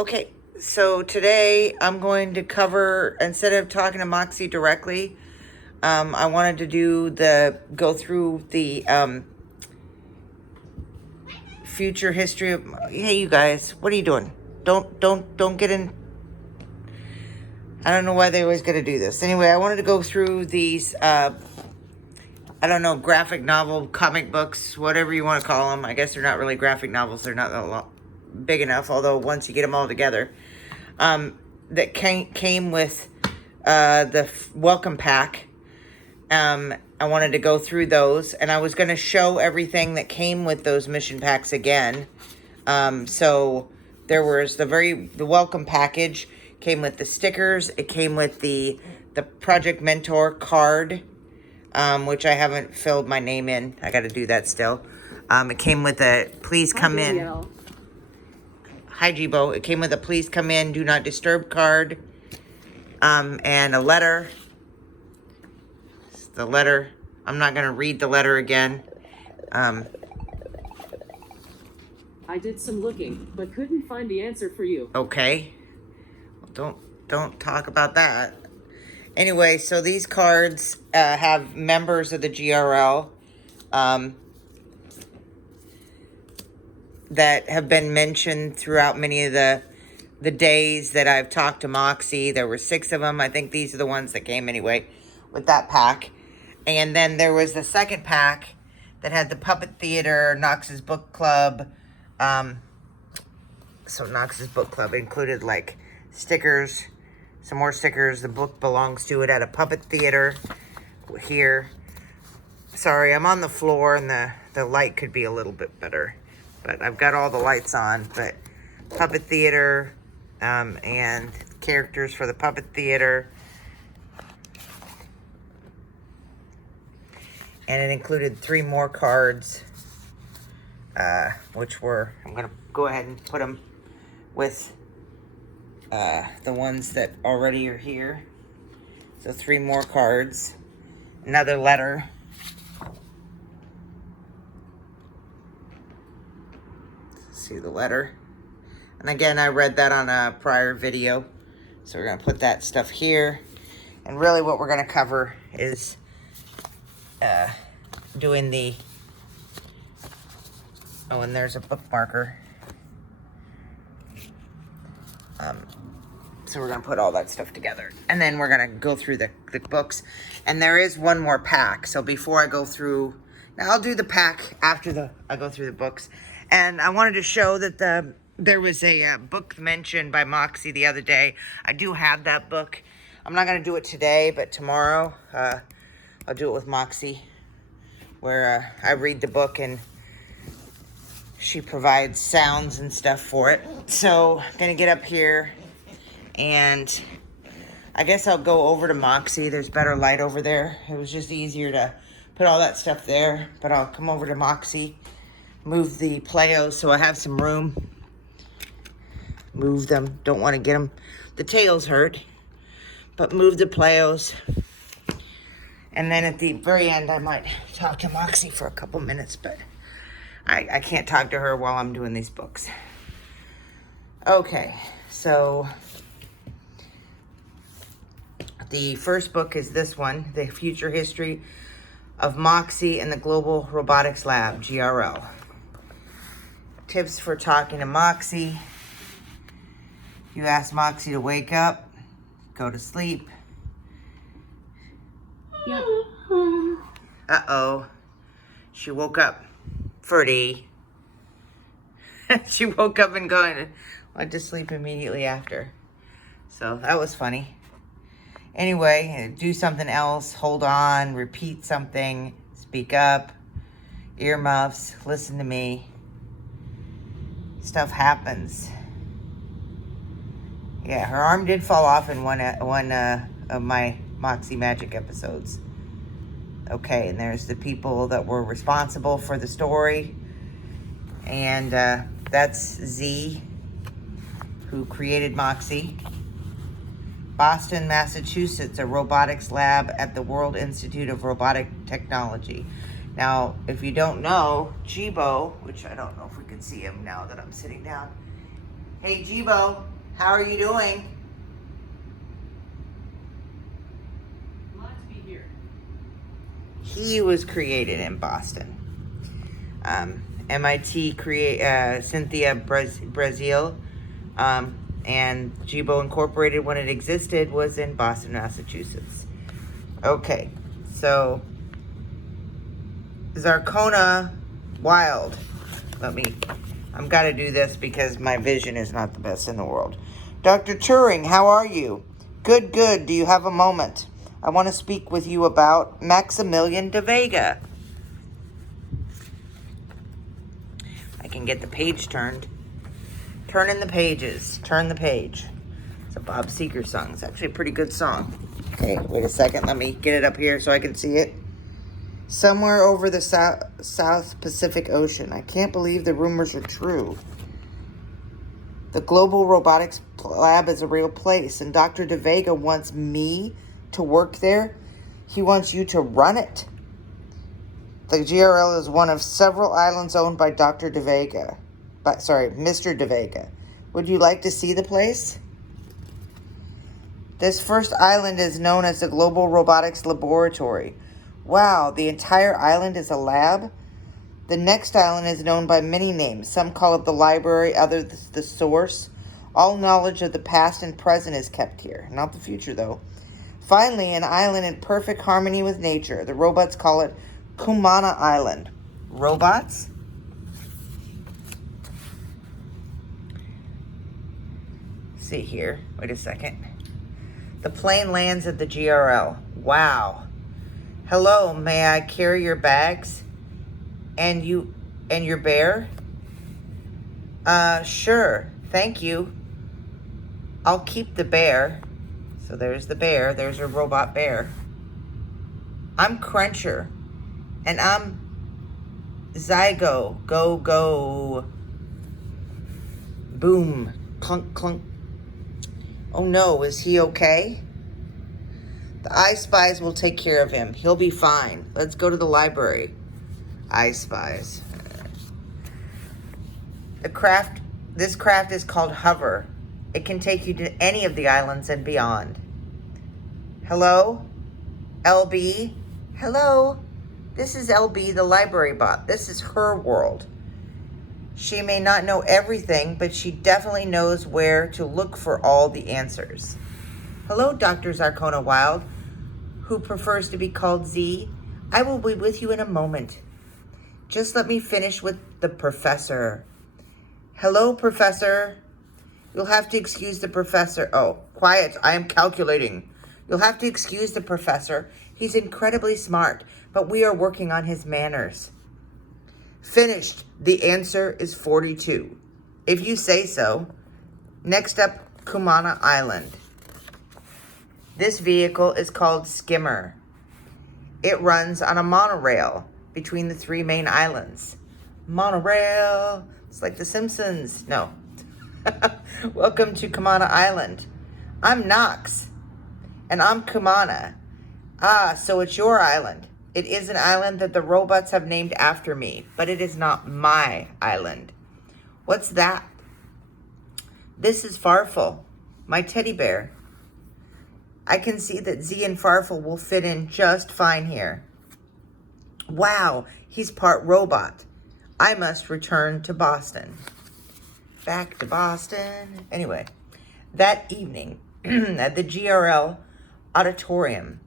Okay, so today I'm going to cover, instead of talking to Moxie directly, I wanted to go through the future history of, hey you guys, what are you doing? Don't get in. I don't know why they always gotta do this. Anyway, I wanted to go through these, I don't know, graphic novel, comic books, whatever you want to call them. I guess they're not really graphic novels. They're not big enough, although once you get them all together. That came with the welcome pack. I wanted to go through those, and I was going to show everything that came with those mission packs again. So there was the welcome package came with the stickers. It came with the Project Mentor card, which I haven't filled my name in. I got to do that still. It came with a please come in. g.r.l. Hi, Jibo. It came with a please come in, do not disturb card, and a letter. The letter, I'm not going to read the letter again. I did some looking, but couldn't find the answer for you. Okay. Well, don't talk about that. Anyway, so these cards have members of the g.r.l. That have been mentioned throughout many of the days that I've talked to Moxie. There were 6 of them. I think these are the ones that came anyway with that pack. And then there was the second pack that had the Puppet Theater, Knox's Book Club. So Knox's Book Club included like stickers, some more stickers. The book belongs to it at a Puppet Theater here. Sorry, I'm on the floor and the light could be a little bit better. But I've got all the lights on. But Puppet Theater and characters for the Puppet Theater. And it included 3 more cards, which were, I'm going to go ahead and put them with the ones that already are here. So 3 more cards, another letter. See the letter. And again, I read that on a prior video. So we're going to put that stuff here. And really what we're going to cover is doing the, oh, and there's a bookmarker. So we're going to put all that stuff together. And then we're going to go through the books. And there is one more pack. So before I go through, now I'll do the pack after I go through the books. And I wanted to show that there was a book mentioned by Moxie the other day. I do have that book. I'm not going to do it today, but tomorrow I'll do it with Moxie, where I read the book and she provides sounds and stuff for it. So I'm going to get up here and I guess I'll go over to Moxie. There's better light over there. It was just easier to put all that stuff there, but I'll come over to Moxie, move the Playos so I have some room. Move them. Don't want to get them. The tails hurt, but move the Playos. And then at the very end, I might talk to Moxie for a couple minutes, but I can't talk to her while I'm doing these books. Okay, so the first book is this one, The Future History of Moxie and the Global Robotics Lab, g.r.l. Tips for talking to Moxie. You ask Moxie to wake up, go to sleep. Yep. Uh-oh. She woke up. Ferdi. She woke up and went to sleep immediately after. So that was funny. Anyway, do something else. Hold on. Repeat something. Speak up. Earmuffs. Listen to me. Stuff happens. Yeah, her arm did fall off in one of my Moxie Magic episodes. Okay, and there's the people that were responsible for the story. And that's Z, who created Moxie. Boston, Massachusetts, a robotics lab at the World Institute of Robotic Technology. Now, if you don't know, Jibo, which I don't know if we can see him now that I'm sitting down. Hey, Jibo. How are you doing? Glad to be here. He was created in Boston. MIT Cynthia Brazil, and Jibo Incorporated, when it existed, was in Boston, Massachusetts. Okay, so Zarkona Wild. I'm gotta do this because my vision is not the best in the world. Dr. Turing, how are you? Good, good. Do you have a moment? I want to speak with you about Maximilian de Vega. I can get the page turned. Turning the pages. Turn the page. It's a Bob Seger song. It's actually a pretty good song. Okay, wait a second. Let me get it up here so I can see it. Somewhere over the South Pacific Ocean. I can't believe the rumors are true. The Global Robotics Lab is a real place, and Dr. de Vega wants me to work there. He wants you to run it. The g.r.l. is one of several islands owned by Mr. de Vega. Would you like to see the place? This first island is known as the Global Robotics Laboratory. Wow, the entire island is a lab? The next island is known by many names. Some call it the library, others the source. All knowledge of the past and present is kept here. Not the future, though. Finally, an island in perfect harmony with nature. The robots call it Kumana Island. Robots? Let's see here. Wait a second. The plane lands at the g.r.l. Wow. Hello, may I carry your bags? And your bear? Sure. Thank you. I'll keep the bear. So there's the bear. There's a robot bear. I'm Cruncher. And I'm Zygo. Go, go. Boom. Clunk, clunk. Oh no, is he okay? The I Spies will take care of him. He'll be fine. Let's go to the library. I Spies. This craft is called Hover. It can take you to any of the islands and beyond. Hello? LB? Hello? This is LB, the library bot. This is her world. She may not know everything, but she definitely knows where to look for all the answers. Hello, Dr. Zarkona Wild, who prefers to be called Z. I will be with you in a moment. Just let me finish with the professor. Hello, professor. You'll have to excuse the professor. Oh, quiet. I am calculating. You'll have to excuse the professor. He's incredibly smart, but we are working on his manners. Finished. The answer is 42. If you say so. Next up, Kumana Island. This vehicle is called Skimmer. It runs on a monorail between the three main islands. Monorail. It's like The Simpsons. No. Welcome to Kumana Island. I'm Knox. And I'm Kumana. Ah, so it's your island. It is an island that the robots have named after me, but it is not my island. What's that? This is Farfel, my teddy bear. I can see that Z and Farfel will fit in just fine here. Wow, he's part robot. I must return to Boston. Back to Boston. Anyway, that evening at the g.r.l. auditorium.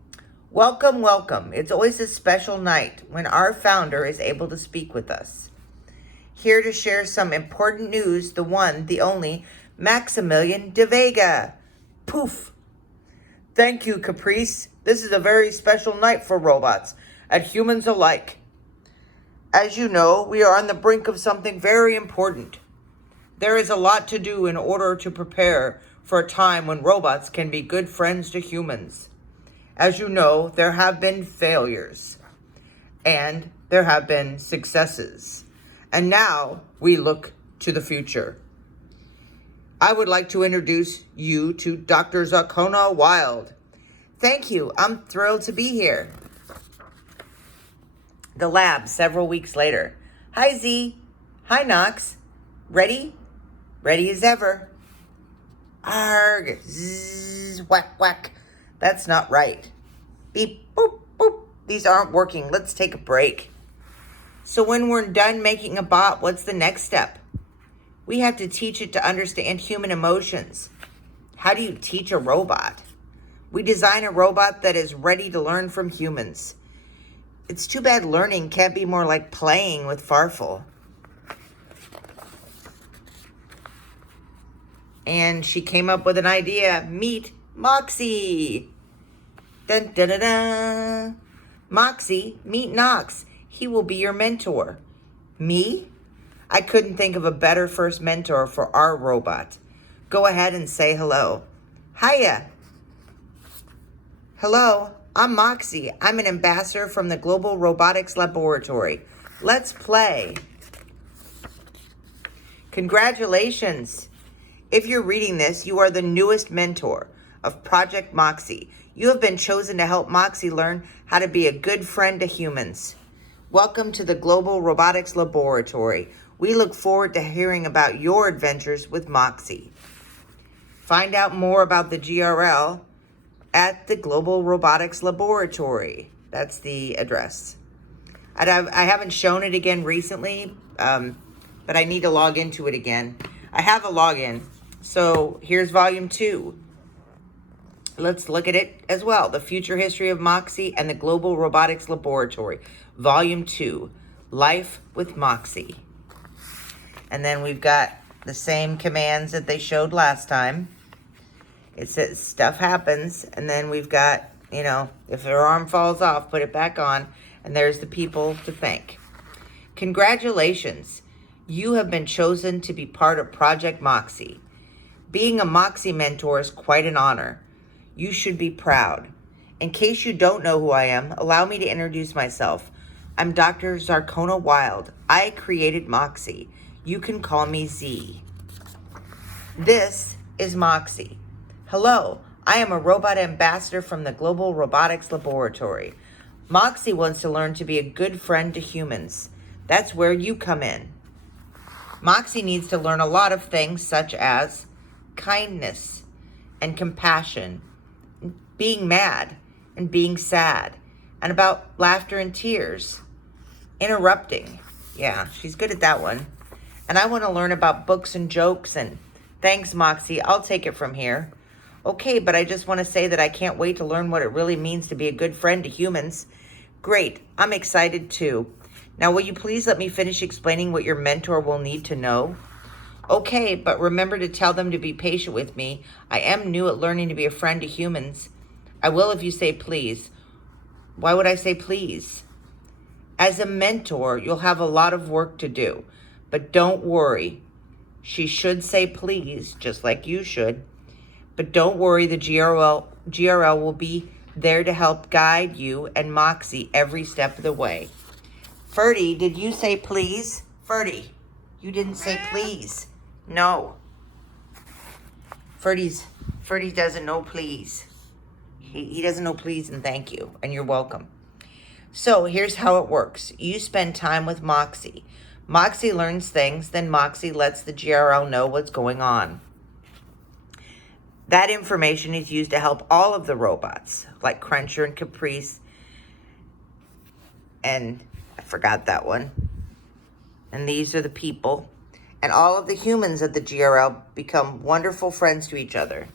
Welcome, welcome. It's always a special night when our founder is able to speak with us. Here to share some important news, the one, the only, Maximilian de Vega. Poof. Thank you, Caprice. This is a very special night for robots and humans alike. As you know, we are on the brink of something very important. There is a lot to do in order to prepare for a time when robots can be good friends to humans. As you know, there have been failures and there have been successes. And now we look to the future. I would like to introduce you to Dr. Zarkona Wild. Thank you. I'm thrilled to be here. The lab several weeks later. Hi, Z. Hi, Knox. Ready? Ready as ever. Arg, zzz, whack, whack. That's not right. Beep, boop, boop. These aren't working. Let's take a break. So when we're done making a bot, what's the next step? We have to teach it to understand human emotions. How do you teach a robot? We design a robot that is ready to learn from humans. It's too bad learning can't be more like playing with Farfel. And she came up with an idea. Meet Moxie. Dun, dun, dun, dun. Moxie, meet Knox. He will be your mentor. Me? I couldn't think of a better first mentor for our robot. Go ahead and say hello. Hiya. Hello, I'm Moxie. I'm an ambassador from the Global Robotics Laboratory. Let's play. Congratulations. If you're reading this, you are the newest mentor of Project Moxie. You have been chosen to help Moxie learn how to be a good friend to humans. Welcome to the Global Robotics Laboratory. We look forward to hearing about your adventures with Moxie. Find out more about the g.r.l. at the Global Robotics Laboratory. That's the address. I haven't shown it again recently, but I need to log into it again. I have a login. So here's volume 2. Let's look at it as well. The Future History of Moxie and the Global Robotics Laboratory. Volume 2. Life with Moxie. And then we've got the same commands that they showed last time. It says stuff happens. And then we've got, if their arm falls off, put it back on. And there's the people to thank. Congratulations. You have been chosen to be part of Project Moxie. Being a Moxie mentor is quite an honor. You should be proud. In case you don't know who I am, allow me to introduce myself. I'm Dr. Zarkona Wild. I created Moxie. You can call me Z. This is Moxie. Hello, I am a robot ambassador from the Global Robotics Laboratory. Moxie wants to learn to be a good friend to humans. That's where you come in. Moxie needs to learn a lot of things such as kindness and compassion, being mad and being sad, and about laughter and tears, interrupting. Yeah, she's good at that one. And I want to learn about books and jokes and thanks, Moxie. I'll take it from here. Okay, but I just want to say that I can't wait to learn what it really means to be a good friend to humans. Great, I'm excited too. Now, will you please let me finish explaining what your mentor will need to know? Okay, but remember to tell them to be patient with me. I am new at learning to be a friend to humans. I will if you say please. Why would I say please? As a mentor, you'll have a lot of work to do. But don't worry. She should say please, just like you should. But don't worry, the g.r.l. will be there to help guide you and Moxie every step of the way. Ferdi, did you say please? Ferdi, you didn't say please. No. Ferdi doesn't know please. He doesn't know please and thank you, and you're welcome. So here's how it works. You spend time with Moxie. Moxie learns things, then Moxie lets the g.r.l. know what's going on. That information is used to help all of the robots, like Cruncher and Caprice, and I forgot that one. And these are the people. And all of the humans at the g.r.l. become wonderful friends to each other.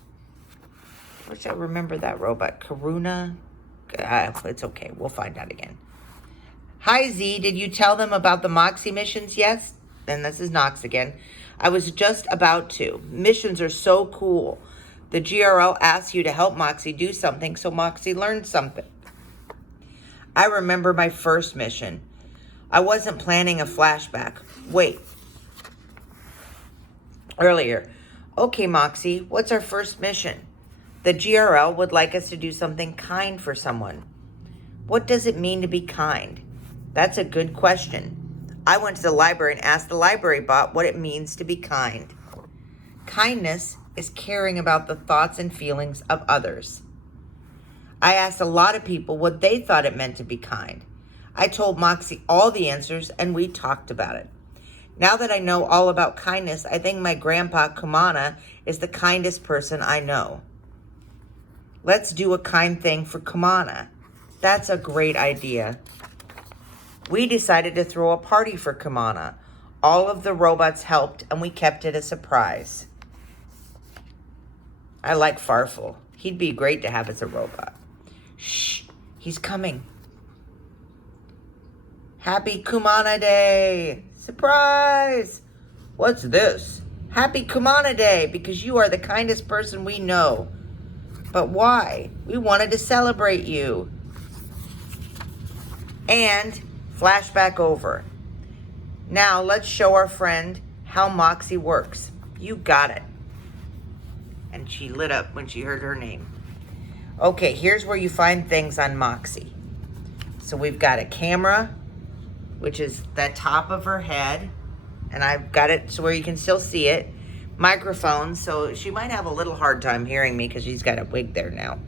I wish I remember that robot. Karuna. It's okay. We'll find out again. Hi, Z. Did you tell them about the Moxie missions? Yes. And this is Knox again. I was just about to. Missions are so cool. The g.r.l. asks you to help Moxie do something so Moxie learns something. I remember my first mission. I wasn't planning a flashback. Wait. Earlier. Okay, Moxie, what's our first mission? The g.r.l. would like us to do something kind for someone. What does it mean to be kind? That's a good question. I went to the library and asked the library bot what it means to be kind. Kindness is caring about the thoughts and feelings of others. I asked a lot of people what they thought it meant to be kind. I told Moxie all the answers and we talked about it. Now that I know all about kindness, I think my grandpa, Kumana, is the kindest person I know. Let's do a kind thing for Kumana. That's a great idea. We decided to throw a party for Kumana. All of the robots helped, and we kept it a surprise. I like Farfel. He'd be great to have as a robot. Shh, he's coming. Happy Kumana Day! Surprise! What's this? Happy Kumana Day, because you are the kindest person we know. But why? We wanted to celebrate you. And flashback over. Now let's show our friend how Moxie works. You got it. And she lit up when she heard her name. Okay, here's where you find things on Moxie. So we've got a camera, which is the top of her head. And I've got it so where you can still see it. Microphone, so she might have a little hard time hearing me because she's got a wig there now.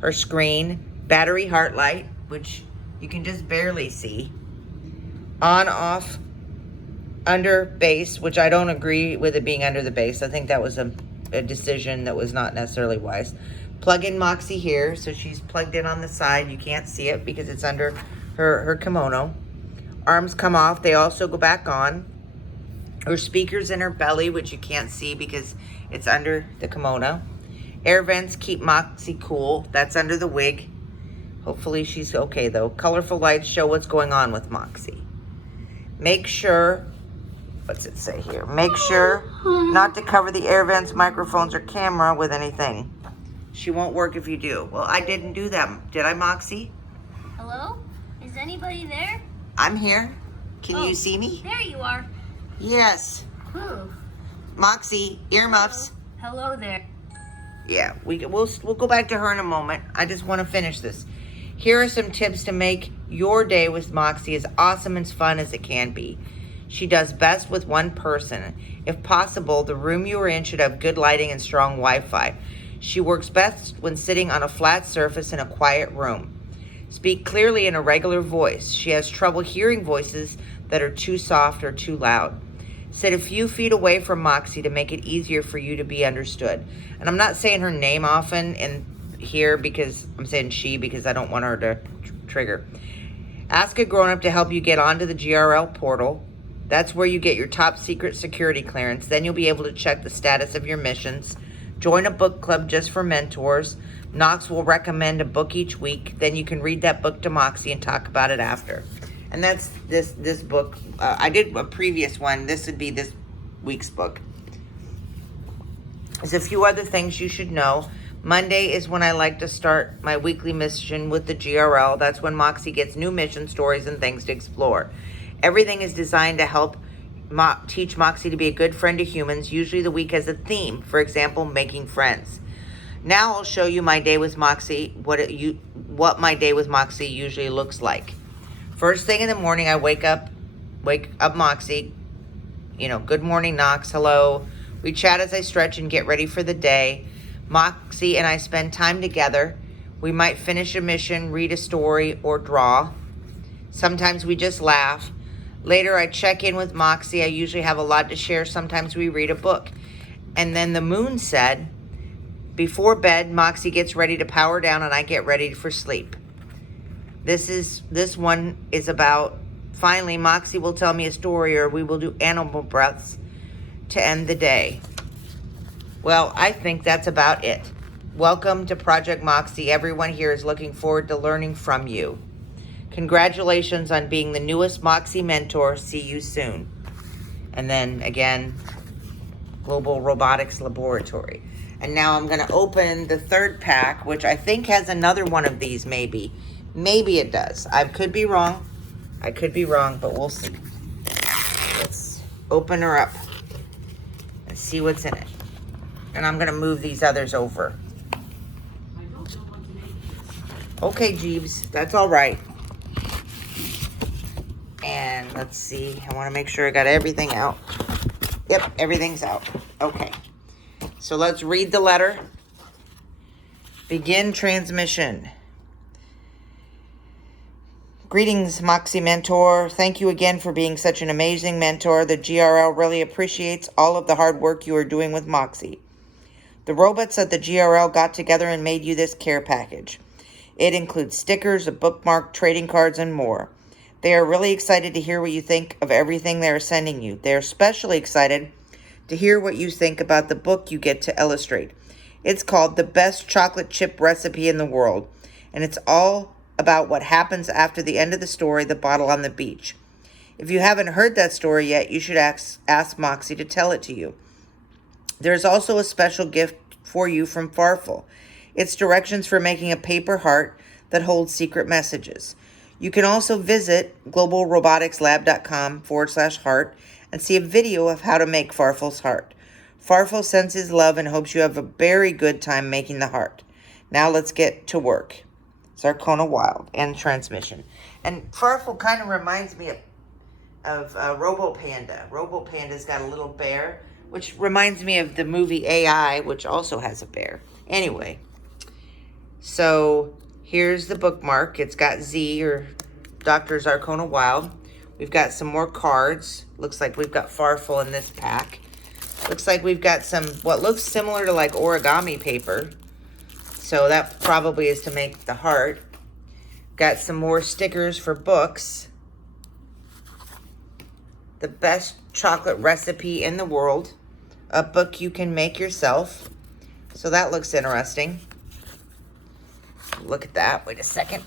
Her screen, battery heart light, which you can just barely see. On, off, under base, which I don't agree with it being under the base. I think that was a decision that was not necessarily wise. Plug in Moxie here, so she's plugged in on the side. You can't see it because it's under her kimono. Arms come off, they also go back on. Her speakers in her belly, which you can't see because it's under the kimono. Air vents keep Moxie cool. That's under the wig. Hopefully she's okay though. Colorful lights show what's going on with Moxie. Make sure, what's it say here? Make sure not to cover the air vents, microphones, or camera with anything. She won't work if you do. Well, I didn't do that. Did I, Moxie? Hello? Is anybody there? I'm here. Can you see me? There you are. Yes. Ooh. Moxie, earmuffs. Hello there. Yeah, we'll go back to her in a moment. I just want to finish this. Here are some tips to make your day with Moxie as awesome and fun as it can be. She does best with one person. If possible, the room you are in should have good lighting and strong Wi-Fi. She works best when sitting on a flat surface in a quiet room. Speak clearly in a regular voice. She has trouble hearing voices that are too soft or too loud. Sit a few feet away from Moxie to make it easier for you to be understood. And I'm not saying her name often in here because I'm saying she because I don't want her to trigger. Ask a grown-up to help you get onto the g.r.l portal. That's where you get your top secret security clearance. Then you'll be able to check the status of your missions. Join a book club just for mentors. Knox will recommend a book each week. Then you can read that book to Moxie and talk about it after. And that's this book. I did a previous one. This would be this week's book. There's a few other things you should know. Monday is when I like to start my weekly mission with the g.r.l. That's when Moxie gets new mission stories and things to explore. Everything is designed to help teach Moxie to be a good friend to humans. Usually the week has a theme. For example, making friends. Now I'll show you my day with Moxie, what my day with Moxie usually looks like. First thing in the morning, I wake up Moxie. You know, good morning, Knox, hello. We chat as I stretch and get ready for the day. Moxie and I spend time together. We might finish a mission, read a story, or draw. Sometimes we just laugh. Later, I check in with Moxie. I usually have a lot to share. Sometimes we read a book. And then the moon said, before bed, Moxie gets ready to power down and I get ready for sleep. This one is about, finally, Moxie will tell me a story or we will do animal breaths to end the day. Well, I think that's about it. Welcome to Project Moxie. Everyone here is looking forward to learning from you. Congratulations on being the newest Moxie mentor. See you soon. And then again, Global Robotics Laboratory. And now I'm going to open the third pack, which I think has another one of these maybe. Maybe it does. I could be wrong. But we'll see. Let's open her up and see what's in it. And I'm going to move these others over. Okay, Jeeves, that's all right. And let's see. I want to make sure I got everything out. Yep, everything's out. Okay. So let's read the letter. Begin transmission. Greetings, Moxie Mentor. Thank you again for being such an amazing mentor. The g.r.l really appreciates all of the hard work you are doing with Moxie. The robots at the g.r.l got together and made you this care package. It includes stickers, a bookmark, trading cards, and more. They are really excited to hear what you think of everything they are sending you. They are especially excited to hear what you think about the book you get to illustrate. It's called The Best Chocolate Chip Recipe in the World, and it's all about what happens after the end of the story, The Bottle on the Beach. If you haven't heard that story yet, you should ask Moxie to tell it to you. There's also a special gift for you from Farfel. It's directions for making a paper heart that holds secret messages. You can also visit globalroboticslab.com/heart and see a video of how to make Farfel's heart. Farfel sends his love and hopes you have a very good time making the heart. Now let's get to work. Zarkona Wild and transmission. And Farfel kind of reminds me of Robo Panda. Robo Panda's got a little bear, which reminds me of the movie AI, which also has a bear. Anyway, so here's the bookmark. It's got Z, or Dr. Zarkona Wild. We've got some more cards. Looks like we've got Farfel in this pack. Looks like we've got some, what looks similar to like origami paper. So that probably is to make the heart. Got some more stickers for books. The Best Chocolate Recipe in the World. A book you can make yourself. So that looks interesting. Look at that. Wait a second.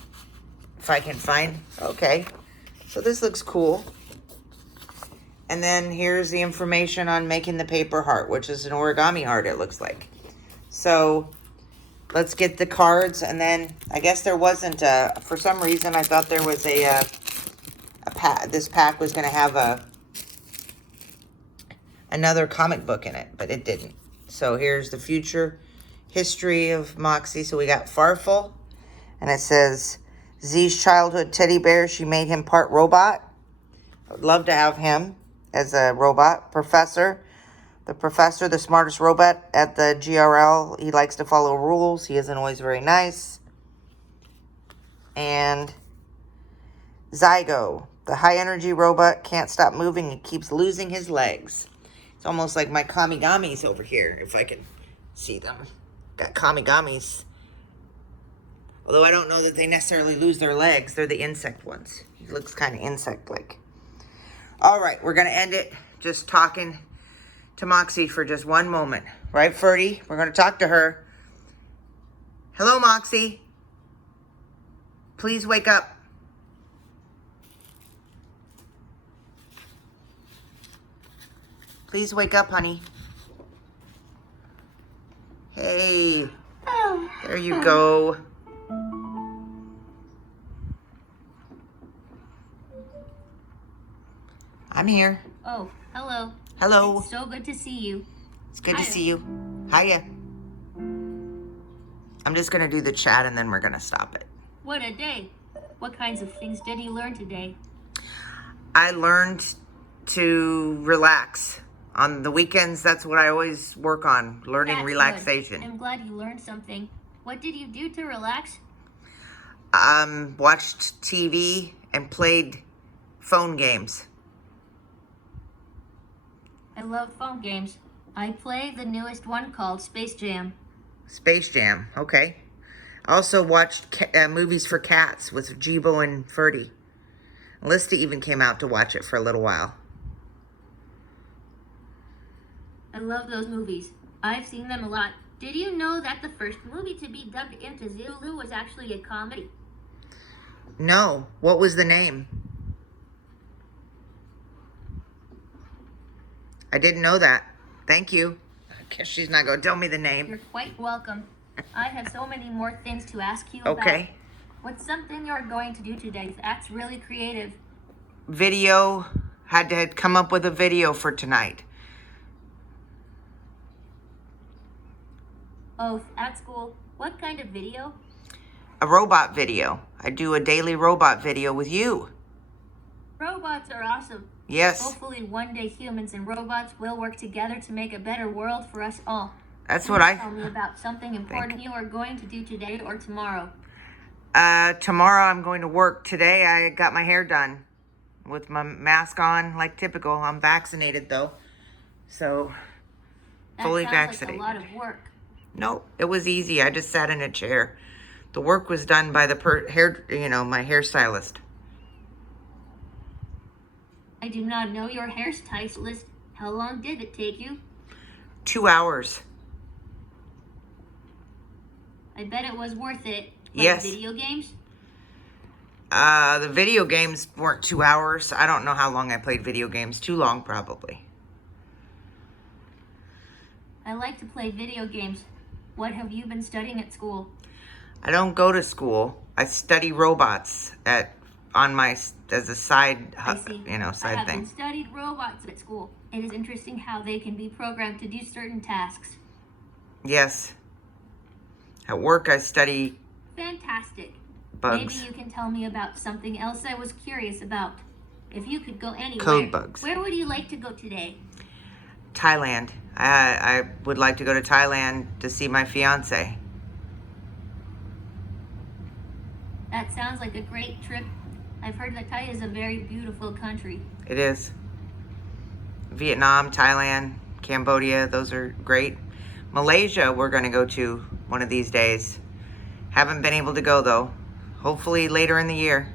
If I can find. Okay. So this looks cool. And then here's the information on making the paper heart, which is an origami heart, it looks like. So let's get the cards, and then I guess there wasn't for some reason I thought there was a pack. This pack was going to have another comic book in it, but it didn't. So here's the future history of Moxie. So we got Farfel, and it says Z's childhood teddy bear. She made him part robot. I would love to have him as a robot. Professor. The professor, the smartest robot at the g.r.l. He likes to follow rules. He isn't always very nice. And Zygo, the high-energy robot, can't stop moving and keeps losing his legs. It's almost like my Kamigamis over here, if I can see them. Got Kamigamis. Although I don't know that they necessarily lose their legs. They're the insect ones. He looks kind of insect-like. All right, we're going to end it just talking to Moxie for just one moment. Right, Ferdi? We're going to talk to her. Hello, Moxie. Please wake up. Please wake up, honey. Hey. There you go. I'm here. Oh, hello. Hello. It's so good to see you. It's good to Hiya. see you. Hiya. I'm just going to do the chat and then we're going to stop it. What a day. What kinds of things did you learn today? I learned to relax. On the weekends, that's what I always work on, learning That's relaxation. good. I'm glad you learned something. What did you do to relax? Watched TV and played phone games. I love phone games. I play the newest one called Space Jam. Space Jam, okay. I also watched movies for cats with Jibo and Ferdi. Lista even came out to watch it for a little while. I love those movies. I've seen them a lot. Did you know that the first movie to be dubbed into Zulu was actually a comedy? No. What was the name? I didn't know that. Thank you. I guess she's not going to tell me the name. You're quite welcome. I have so many more things to ask you about. Okay. What's something you're going to do today? That's really creative. Video. Had to come up with a video for tonight. Oh, at school. What kind of video? A robot video. I do a daily robot video with you. Robots are awesome. Yes. Hopefully one day humans and robots will work together to make a better world for us all. That's Can what you I tell me about something important you are going to do today or tomorrow. Tomorrow I'm going to work. Today I got my hair done with my mask on, like typical. I'm vaccinated though, so fully That sounds vaccinated. like a lot of work. No, it was easy. I just sat in a chair. The work was done by the my hairstylist. I do not know your hairstylist. How long did it take you? 2 hours. I bet it was worth it. Like Yes. video games? The video games weren't 2 hours. I don't know how long I played video games. Too long, probably. I like to play video games. What have you been studying at school? I don't go to school. I study robots as a side, I see. I side have thing. been studied robots at school. It is interesting how they can be programmed to do certain tasks. Yes. At work, I study Fantastic. bugs. Maybe you can tell me about something else I was curious about. If you could go anywhere, Code bugs. where would you like to go today? Thailand. I would like to go to Thailand to see my fiance. That sounds like a great trip. I've heard that Thai is a very beautiful country. It is. Vietnam, Thailand, Cambodia, those are great. Malaysia, we're going to go to one of these days. Haven't been able to go, though. Hopefully later in the year.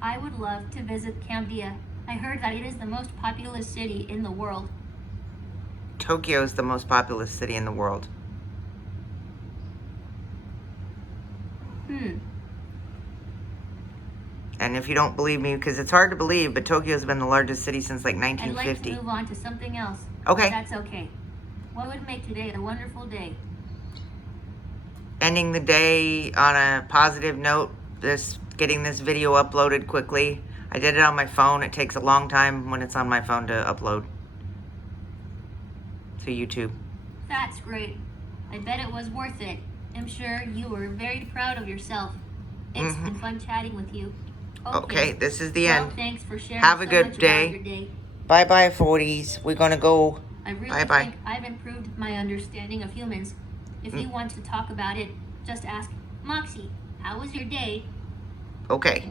I would love to visit Cambodia. I heard that it is the most populous city in the world. Tokyo is the most populous city in the world. And if you don't believe me, because it's hard to believe, but Tokyo's been the largest city since like I'd like to 1950. move on to something else. Okay. That's okay. What would make today a wonderful day? Ending the day on a positive note, getting this video uploaded quickly. I did it on my phone. It takes a long time when it's on my phone to upload to YouTube. That's great. I bet it was worth it. I'm sure you were very proud of yourself. It's been fun chatting with you. Okay, this is the Well, end. thanks for sharing Have a so good much day. about your day. Bye-bye, 40s. We're going to go. I really Bye-bye. think I've improved my understanding of humans. If you want to talk about it, just ask, Moxie, how was your day? Okay.